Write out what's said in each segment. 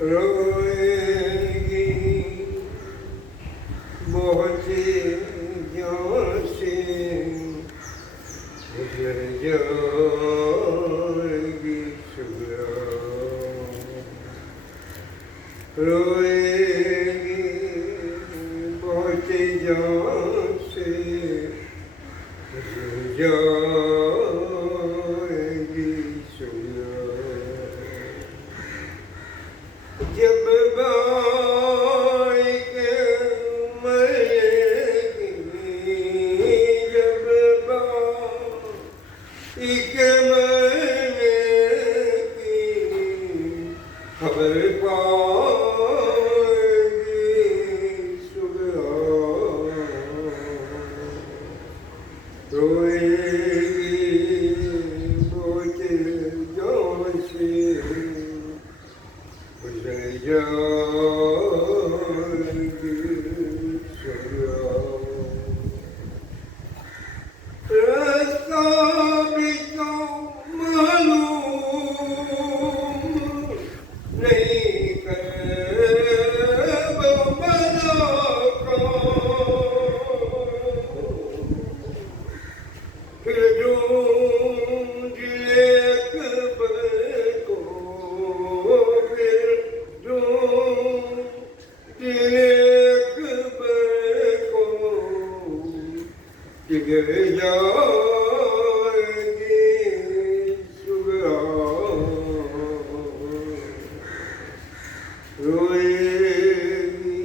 रोएगी बहुत जान से गुजर जाएगी सुबह, रोएगी बहुत जान से गुजर जाएगी सुबह। जब बाइक मरेगी, जब बाइक मरेगी, खबर पाएगी सुबह, रोएगी बहुत जान से गुजर जाएगी सुबह। रास्ता भी तो मालूम नहीं कब बना को, फिर ढूंढ ले अकबर को, फिर ढूंढ ले अकबर को, गिर जाएगी सुबह, रोएगी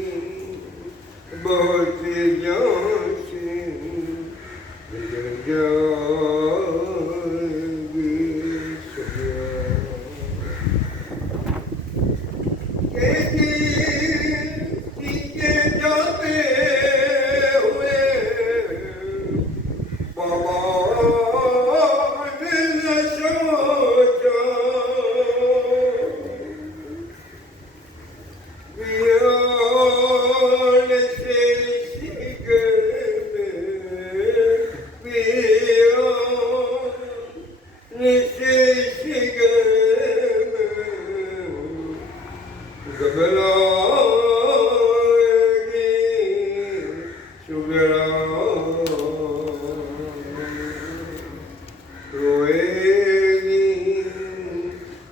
बहुत जान से गुजर जाएगी सुबह। के जाते हुए बाबा ने न सोचा, वियान से शिकर में, वियान से शिकर में घबराएगी सुबह, रोएगी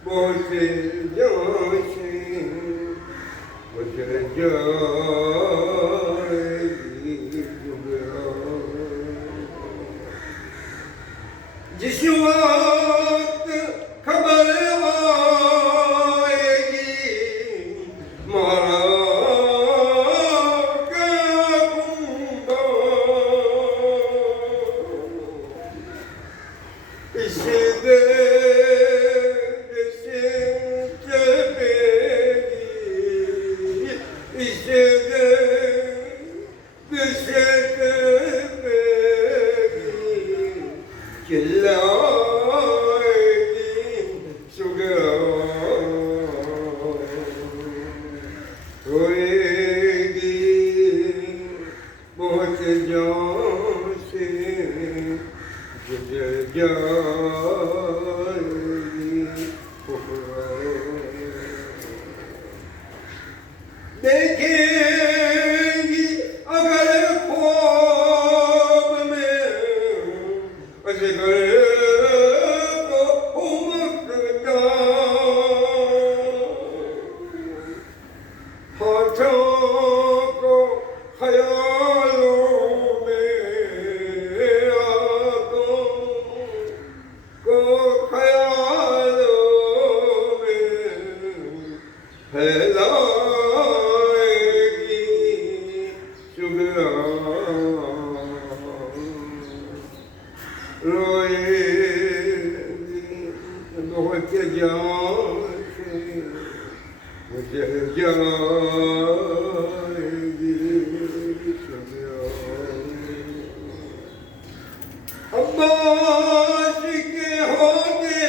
बहुत जान से गुजर जाएगी सुबह। जिस वक्त खबर आएगी महाराज का कुंभा, इस देश से चलेगी, इस देश से चलेगी, चिल्लाएगी सुबह, रोएगी बहुत जान से गुजर जाएगी देखेगी अगर ख्वाब में अजगर को उमकता, हाथों को ख्यालों में, आंखों को ख्यालों में फैलाएगी सुबह, रोएगी बहुत जान से गुजर जाएगी सुबह। अब्बास के होते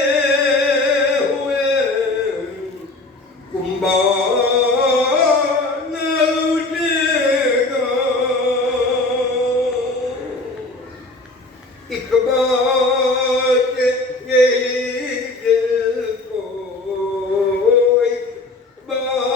हुए कुंभा न लूटेगा, एक बात यही दिल को, एक बात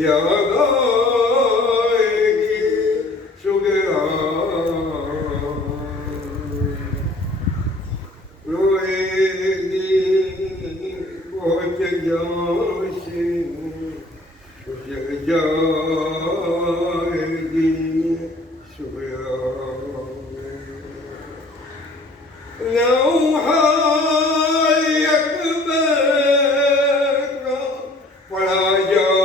याद आएगी सुगरा रोएगी पहुँच जाए गुजर जाएगी सुगरा लम्हा पड़ा जाएगा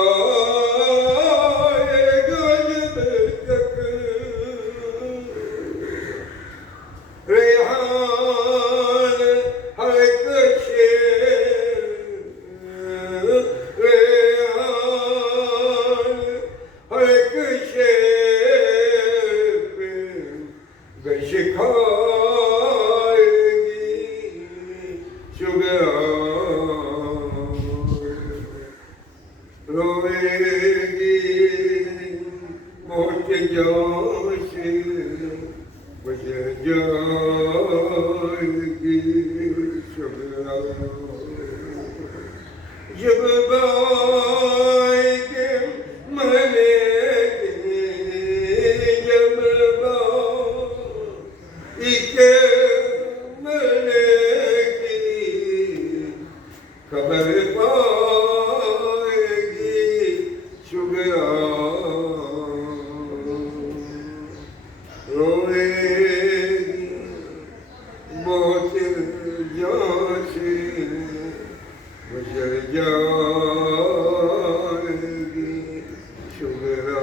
जब तक रेहान हर कशे रेहान हर कशे पे बशिखाएगी सुगरा रोएगी पहुँच जाए गुजर जाएगी सुगरा जब बाई के मने जब बाई के मने की खबर पाएगी सुगरा रोएगी बहुत जासे गुजर जाएगी सुगरा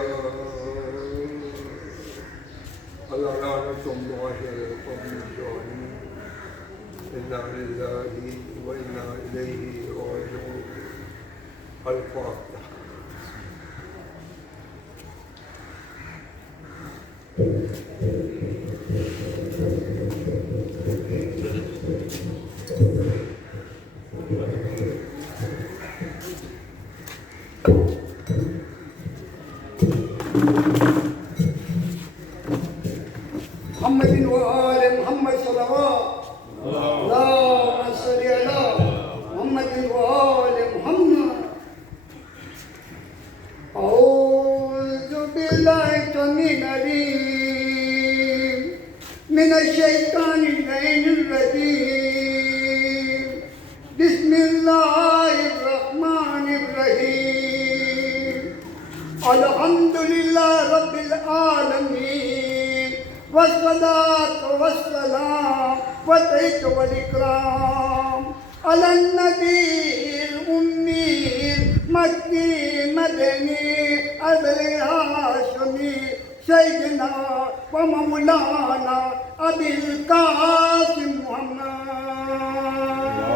अल्लाह लानतुम वाहिर कौम जालिम इन्ना लिल्लाहि व इन्ना इलैहि राजिऊन अल-फातिहा محمد وآل محمد صلوات اللهم صل على محمد وآل محمد أعوذ بالله السميع العليم من الشيطان اللعين الرجيم بسم الله الرحمن الرحيم الحمد لله رب العالمين والصلاة والسلام والعز والإكرام على النبي الأمي المكي المدني الهاشمي سيدنا ومولانا أبي القاسم محمد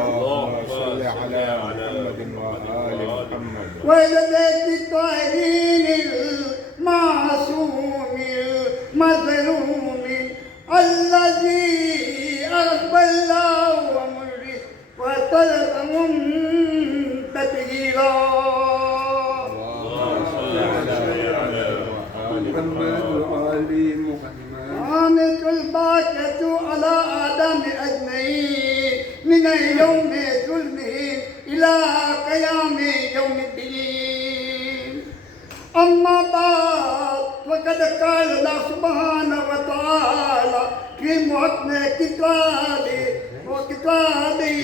اللهم صل على محمد وآل محمد وإلى بيت الطاهرين المعصوم المظلوم الذي أغفى الله أمره وطلبهم تطهيرا اللهم صل على محمد وآل محمد قامت الباكة على آدم أجمعين من يوم ظلمهم إلى قيام يوم الدين أما بعد فقد قال الله سبحانه وتعالى في محكم كتابه وكتابه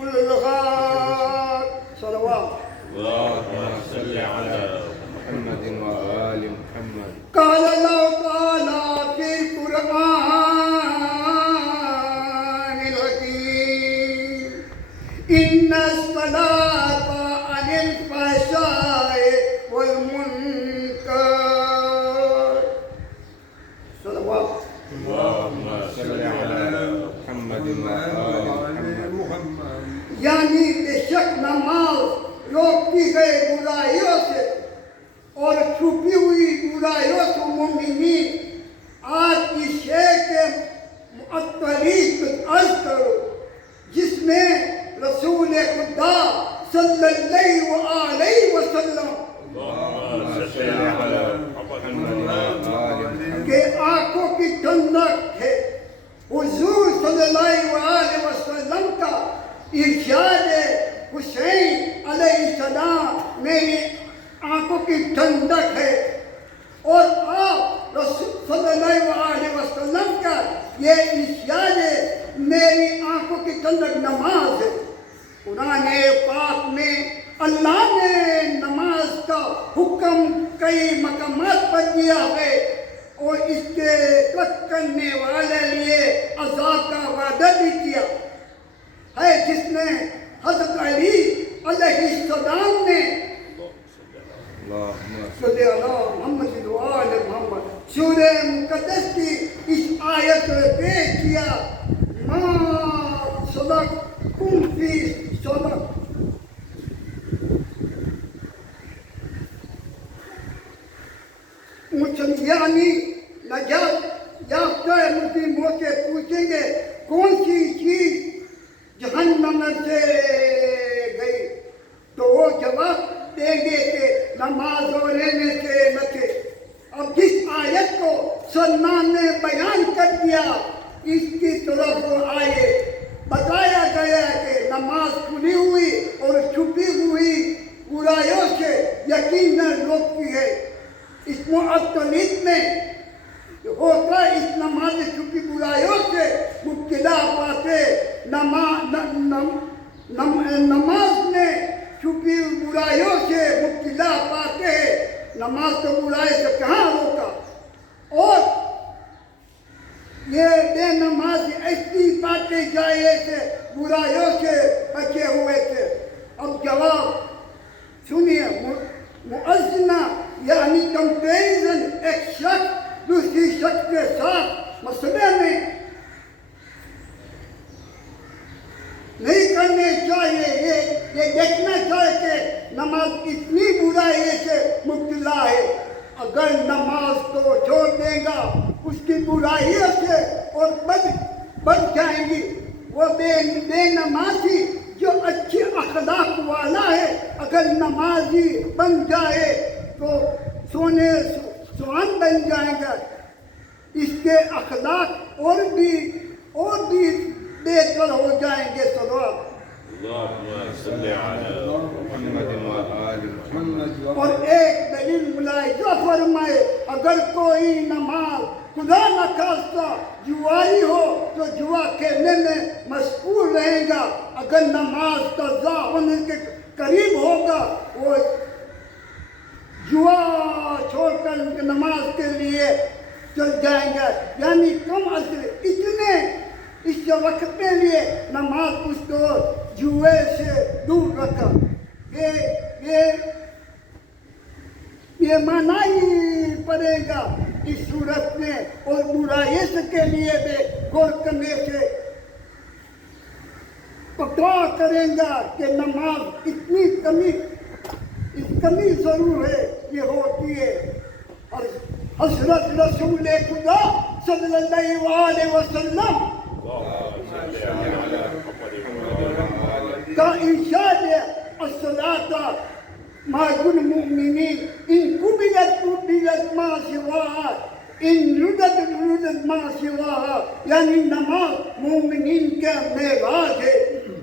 كل الغار صلوات اللهم صل على محمد وآل محمد قال الله تعالى في القرآن الحكيم إن الصلاة عن الفحشاء والمنكر صلوات اللهم صل على محمد وآل محمد यानी बेशक नमाज रोकती है बुराइयों से और छुपी हुई बुराइयों से मोमिनी आज की शेर के मुअत्तरीक अर्ज करो जिसमें रसूल खुदा सल्लल्लाहु अलैहि वसल्लम के आंखों की ठंडक है हुजूर सल्लल्लाहु अलैहि वसल्लम का इरशाद हुसैन अलैहिस्सलाम मेरी आंखों की ठंडक है। और आप रसूल सल्लल्लाहु अलैहि वसल्लम का ये इरशाद है, मेरी आंखों की ठंडक नमाज है। कुरान पाक में अल्लाह ने नमाज का हुक्म कई मकामात पर दिया है और इसके तर्क करने वाले लिए अज़ाब का वादा भी किया है, जिसने हज़रत अली अलैहिस्सलाम ने मोहम्मद सूरह मुक़द्दस की इस आयत में पेश किया, मा सलककुम फी सक़र। यानी नजात याफ्ता मुस्लिमों से पूछेंगे कौन सी चीज जहन्नम से गई, तो वो जवाब देंगे कि नमाज और रहने से न थे। अब जिस आयत को सल्मान ने बयान कर दिया, इसकी तरफ वो आए, बताया गया कि नमाज खुली हुई और छुपी हुई बुराइयों से यकीनन रोकती है। इस मुअत्तलिद में होता इस नमाज छुपी बुराइयों से मुब्तला पाते। नमाज में छुपी बुराइयों से मुब्तला पाते। नमाज तो बुराई से कहाँ रोका। और ये बेनमाज ऐसी बातें जाए थे, बुराइयों से बचे हुए थे। अब जवाब सुनिए, मुअज़्ज़िना यानी कंपेरिजन, एक शख्स दूसरी शख्स के साथ मसले में नहीं करने चाहिए। ये देखना चाहिए कि नमाज इतनी बुराई से मुब्तला है, अगर नमाज को छोड़ देगा उसकी बुराइयों से और बढ़ जाएंगी। वो बेनमाजी जो अच्छी अखलाक वाला है, अगर नमाजी बन जाए तो सोने सुहान बन जाएगा। इसके अखलाक और भी बेहतर हो जाएंगे। और एक दलील मुलाहिजा फरमाए, अगर कोई नमाज खुदा न खास्ता जुआरी हो तो जुआ खेलने में मशगूल रहेगा। अगर नमाज कज़ा होने के करीब होगा, वो जुआ छोड़कर नमाज के लिए चल जाएंगे। यानी कम असर इतने इस वक्त के लिए नमाज उसको जुए से दूर रखा। ये माना ही पड़ेगा इस सूरत में। और बुराई के लिए भी गौर करने से पता करेगा कि नमाज इतनी कमी जरूर है, ये होती है। और हज़रत रसूल खुदा सल्लल्लाहु अलैहि वसल्लम का इरशाद है, अस्सलाता माअल मुमिनीन इन कुबिलत मा सिवाहा इन रुदत मा सिवाहा। यानी नमाज मोमिनीन के मेराज है।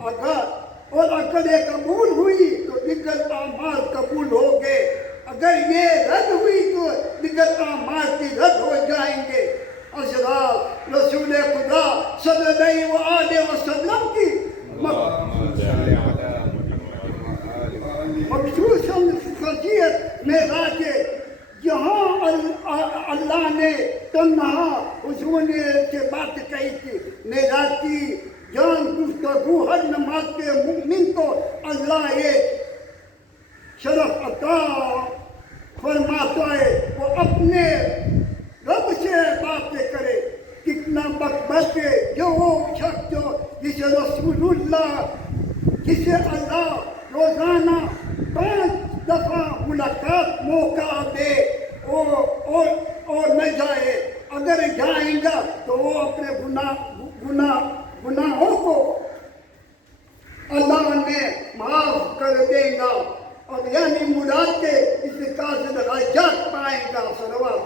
अगर ये कबूल हुई तो दिगर आमाल कबूल हो गए, अगर ये रद्द हुई तो दिगर आमाल की रद्द हो जाएंगे। हज़रत रसूल खुदा सल्लल्लाहु अलैहि वसल्लम की मखसूस ख़ासियत मेराज है, जहाँ अल्लाह ने तन्हा हुज़ूर से बात कही थी। मेराज की जान गुफ्तगू हर नमाज के मुमिन को अल्लाह ये शरफ अता फरमाता है, वो अपने रब से बातें करे। कितना बख़्त है जो वो शख्स जो जिसे रसूलुल्लाह, जिसे अल्लाह रोज़ाना 5 दफ़ा मुलाकात मौका दे और न जाए। अगर जाएगा तो वो अपने गुनाहों को अल्लाह ने माफ कर देगा। और यानी मुराद के इस्तिक़ाल से दराजात पाएगा। सलवात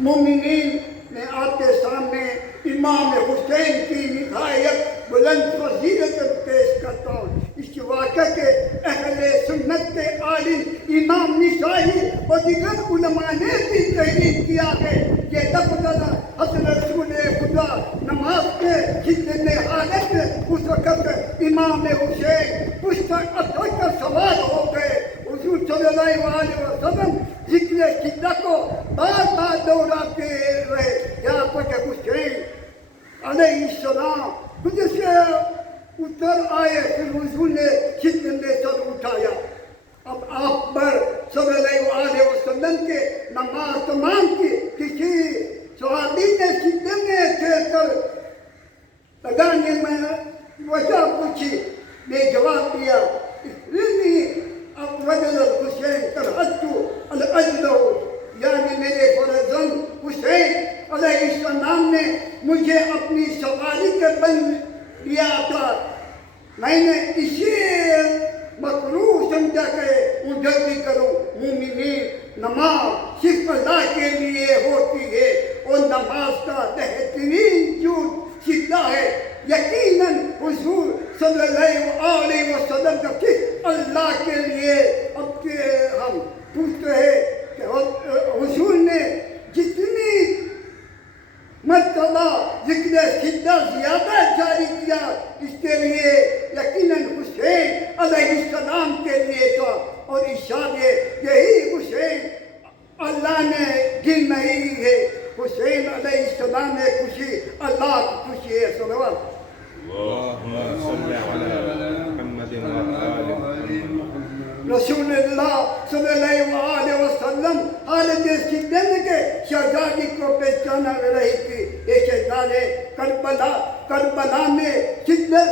मोमिनीन में आपके सामने इमाम हुसैन की निहायत बुलंद फजीलत पेश करता हूँ। इस वाक़े के अहले सुन्नत के आलिम इमाम निसाई और दिगर उलमा ने भी तहरीर किया है। ये लफ्ज़ हज़रत रसूल खुदा नमाज के खिदमत हालत उस वक़्त इमाम हुसैन पुस्तक का सवाल हो गए। हुज़ूर सल्लल्लाहु अलैहि वसल्लम जिक्र शिद्दा को बार बार दोहराते रहे। यहाँ पर के हुसैन अलैहिस्सलाम खुद से उतर आए, फिर हुज़ूर ने खिदमत में सर उठाया। अब आप पर सल्लल्लाहु अलैहि वसल्लम के नमाज तमाम की किसी सहाबी ने खिदमत में कहकर लगाने में वजह पूछी, ने जवाब दिया अब वजह हुसैन तरहतु अल-अजलो, यानी मेरे फरजन हुसैन अलैहिस्सलाम ने मुझे अपनी सवारी के बन लिया था। मैंने इसी मकरूह समझा के जल्दी करो। मोमिनीन नमाज सिर्फ अल्लाह के लिए होती है और नमाज का बेहतरीन जो सिद्धा है यकीनन हुजूर सल्लल्लाहु अलैहि वसल्लम का सिर्फ अल्लाह के लिए। अब के हम पूछते हैं कि हुजूर ने जितनी मर्तबा जिक्र सिद्धा ज़्यादा जारी किया, इसके लिए यकीनन हुसैन अलैहिस्सलाम के लिए था। और इशाद यही हुसैन अल्लाह ने गिन नहीं है। हुसैन अलैहिस्सलाम में खुशी अल्लाह की खुशी है। सल्लल्लाहु रसूलुल्लाह सल्लल्लाहु अलैहि वसल्लम हालत सिद्दत के शहजादी को पहचाना रही थी। ये शहजादे करबला में सिद्दत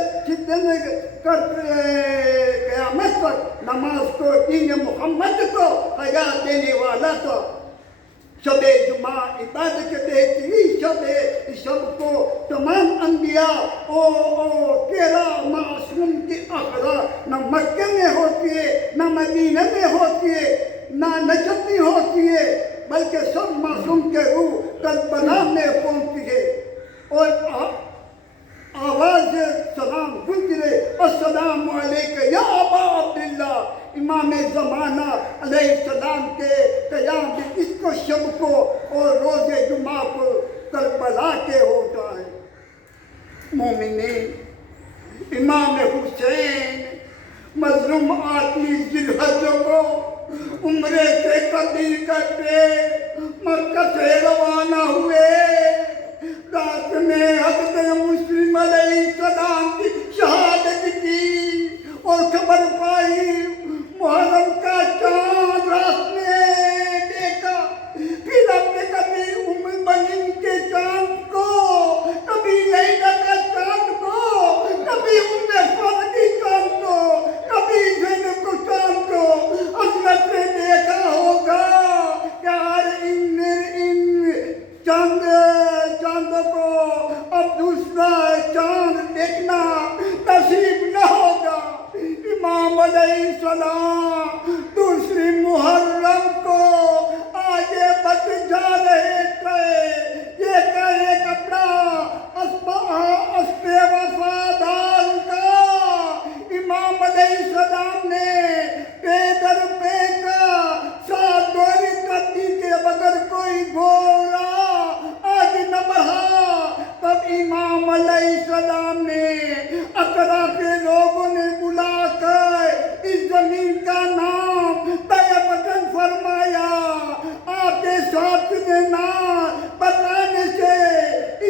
क़यामत पर नमाज को दीन मोहम्मद को हयात देने वाला था। शबे जुमा इबादत के बेहतरीन शब है। इस शब को तमाम अम्बिया और 13 मासूम की अखरा न मक्के में होती है, न मदीना में होती है, न नजफ में होती है, बल्कि सब मासूम के रूह करबला में पहुंचती है। और आवाज़ सलाम गुजरे, अस्सलामु अलैका या अबा अब्दुल्लाह। इमाम ज़माना अलैहिस्सलाम के क़याम इसको शब को और रोज़े जुमा को करबला के होता है। मोमिनीन इमाम हुसैन मज़लूम आदमी जिलहज को उम्रे से कबील करके मक्का से रवाना हुए। रात में हज़रत मुस्लिम अलैहिस्सलाम की शहादत की और खबर पाई। मुहर्रम का चाँद रात में देखा, फिर अपने कभी उम्र बनीन के चाँद को, कभी लैला का चाँद को, कभी उम्र फरदी चाँद को, कभी ज़ैनब को चाँद को हज़रत ने देखा होगा। यार इन चाँद को अब दूसरा चाँद देखना नसीब न होगा। इमाम अलैहिस्सलाम दूसरी मुहर्रम को आगे बढ़ जा रहे थे। ये कहे कपड़ा अस्पे वफादार का इमाम अलैहिस्सलाम ने पैदल फेंका। सात डोरी कद्दी के बगैर कोई घोड़ा आगे न बढ़ा। तब इमाम अलैहिस्सलाम ने अकरा के लोगों ने बुलाकर इस जमीन का नाम तयबतन फरमाया। आपके साथ ने नाम बताने से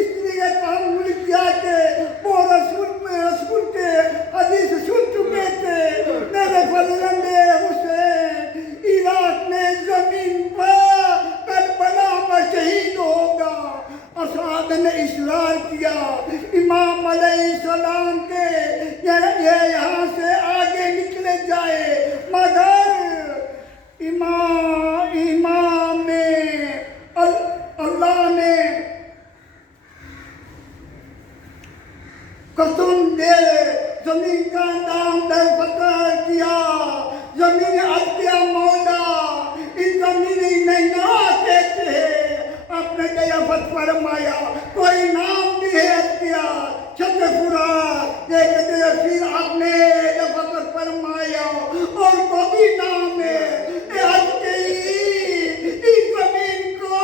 इसलिए तामुल किया कि वो रसूल के हदीस सुन चुके थे। मेरे फजलंदे हुसैन इराक में जमीन पर करबला में शहीद होगा। असहाब ने इसरार किया इमाम अलैहिस्सलाम के ये यहाँ से आगे निकले जाए, मगर इमाम में अल्लाह ने कसम दे जमीन का नाम दरबदर किया। जमीन अत्या मौला, इस जमीन में ना कहते हैं। आपने दयावत फरमाया कोई नाम भी है अत्या छतपुरा लेकिन फिर आपने जब फरमाया और मदीना में आज के इस जमीन को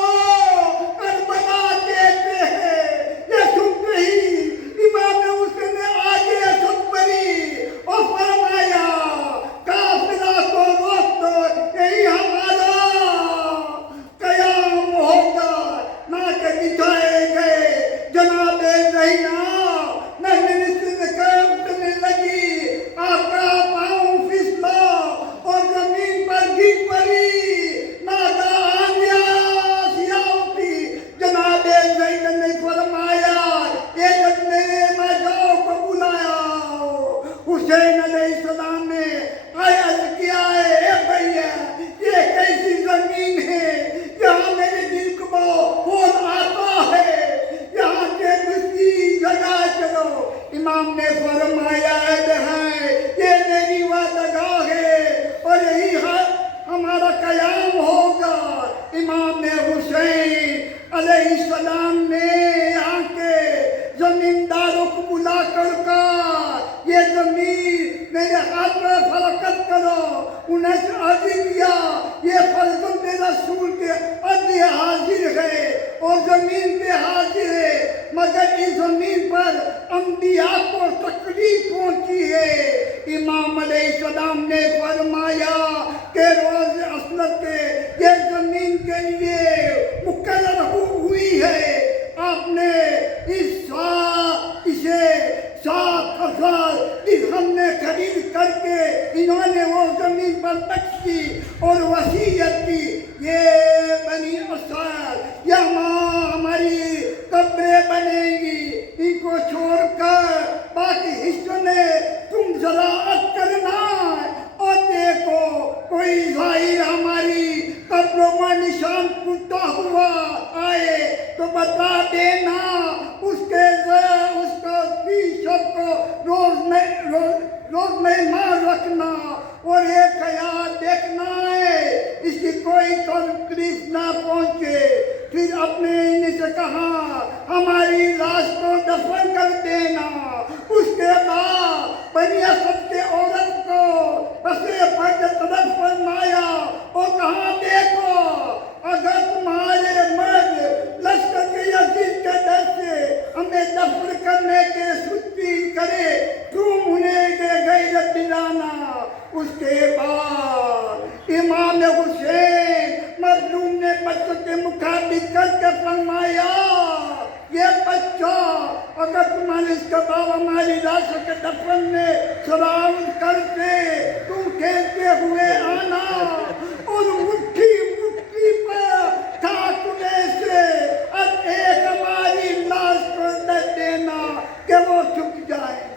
करबला देते हैं, ये सुनते ही इमाम हुसैन ने आगे सब बड़ी और फरमाया काफिला को रोक दो, यही हमारा कयाम होगा। ना के बिठाए गए जनाब रहीना करने लगी, आका पाँव फिसला और जमीन पर गिर पड़ी। नादा आंधिया उठी, जनाब ज़ैनब ने फरमाया ये जब मेरे मजाओ को बुलाया। हुसैन अलैहिस्सलाम ने अर्ज़ किया है भैया ये कैसी जमीन है, यहाँ मेरे दिल को बहुत आता है, यहाँ के दूसरी जगह चलो। इमाम ने फरमाया है ये मेरी वादगाह है और यही हमारा कयाम होगा। इमाम ने हुसैन अलैहिस्सलाम ने यहाँ के जमींदारों को बुला कर कहा ये जमीन मेरे हाथ में फरकत करो। उन्हें अर्ज किया ये फर्जंद रसूल के अर्ज हाजिर है और जमीन पे हाजिर है, मगर इस जमीन पर अंबिया को तकलीफ पहुंची है। इमाम अलैहिस्सलाम ने फरमाया कि रोज़ असलत के ये जमीन के लिए मुकर्रर हुई है, आपने इसे 7,000 दिरहम ने खरीद करके इन्होंने वो जमीन पर बख्श की और वसीयत की ये बनी असर यहाँ हमारी कब्रें बनेगी, इनको छोड़कर बाकी हिस्सों में तुम ज़राअत करना और देखो कोई ज़ाहिर हमारी कब्रों में निशान टूटा हुआ आए तो बता देना, उसको रोज में मार रखना और ये ख्याल देखना है इसकी कोई तकलीफ ना पहुंचे। फिर अपने इनसे कहा हमारी लाश को दफन कर देना। उसके बाद बनिया सबके औरत को बसे पर तरफ फरमाया और कहा देखो अगर तुम्हारे मर्द लश्कर के यजीद के डर से हमें दफन करने के सुस्ती करे तुम उन्हें गैरत दिलाना। उसके बाद इमाम हुसैन मजलूम ने बच्चों के मुखातिब करके फरमाया ये बच्चा अगर तुम्हारे इसका बाप हमारी लाश के दफन में शरारत करते तुम खेलते हुए आना और मुट्ठी पर ठाकुरे से अब एक हमारी लाश को दे देना कि वो छुप जाए।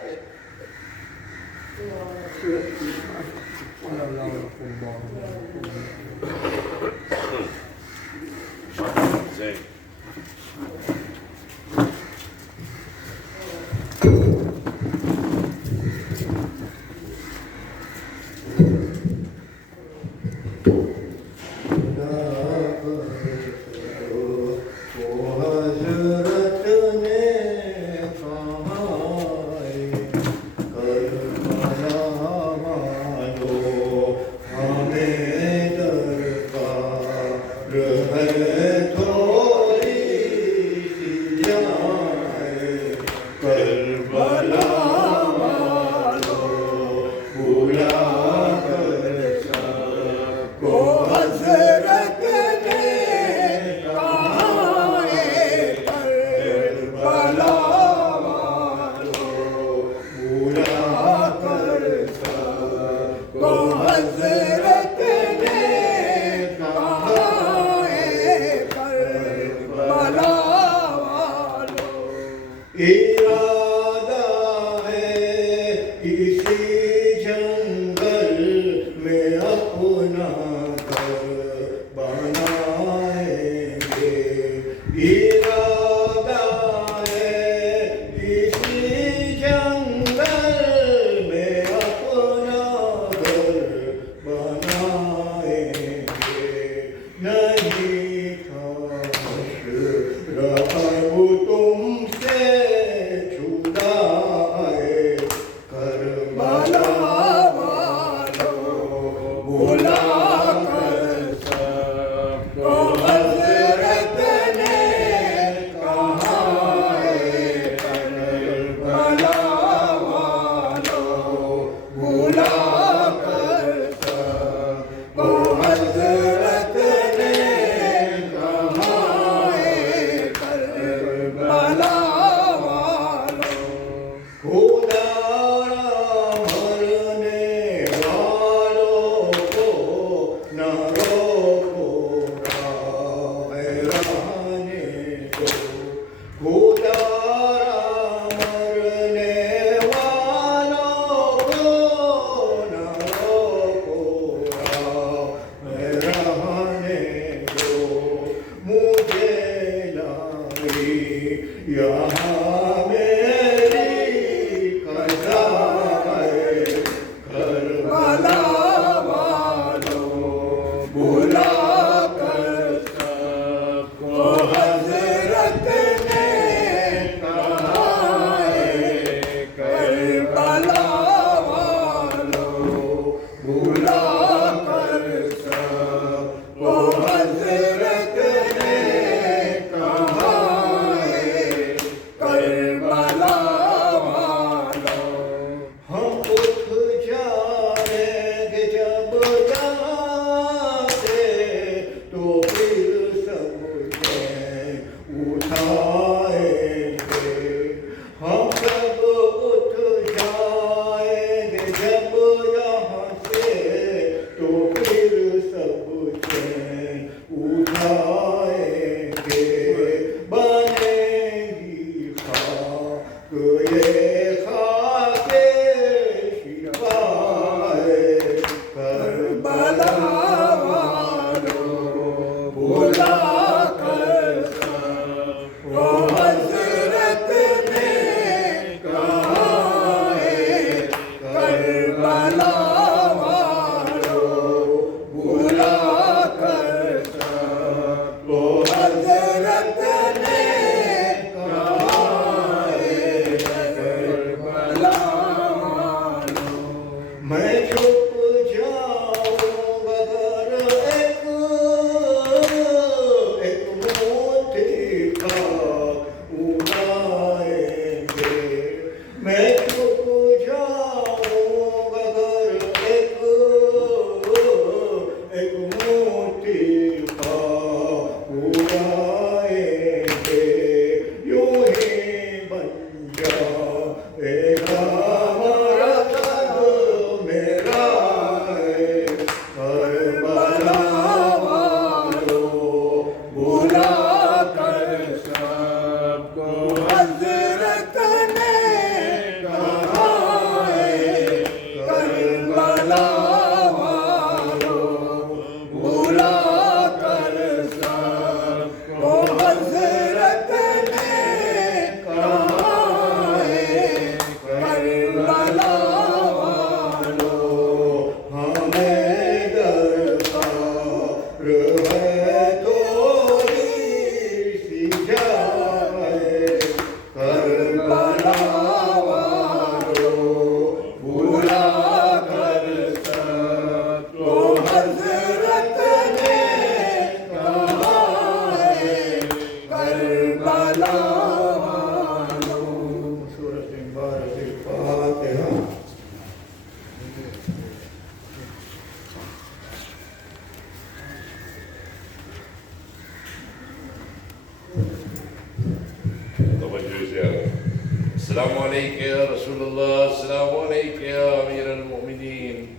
عليك يا رسول الله. السلام عليك يا أمير المؤمنين.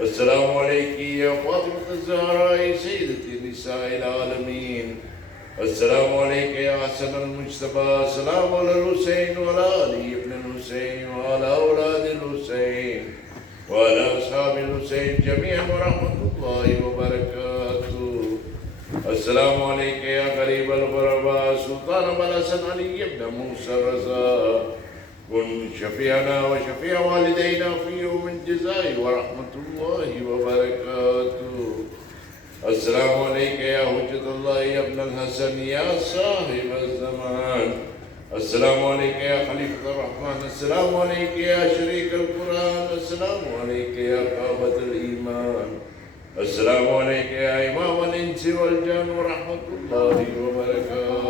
السلام عليك يا فاطمة الزهراء سيدة نساء العالمين. السلام عليك يا حسن المجتبى. السلام على الحسين وعلى علي بن الحسين وعلى أولاد الحسين وعلى أصحاب الحسين جميعا ورحمة الله وبركاته. السلام عليك يا قريب الغرباء سلطان أبو الحسن علي بن موسى الرضا. كن شفيعنا وشفيع والدينا في يوم الجزاء ورحمة الله وبركاته. السلام عليك يا حجة الله يا ابن الحسن يا صاحب الزمان. السلام عليك يا خليفة الرحمن. السلام عليك يا شريك القرآن. السلام عليك يا قامة الإيمان. السلام عليك يا إمام الإنس والجن ورحمة الله وبركاته.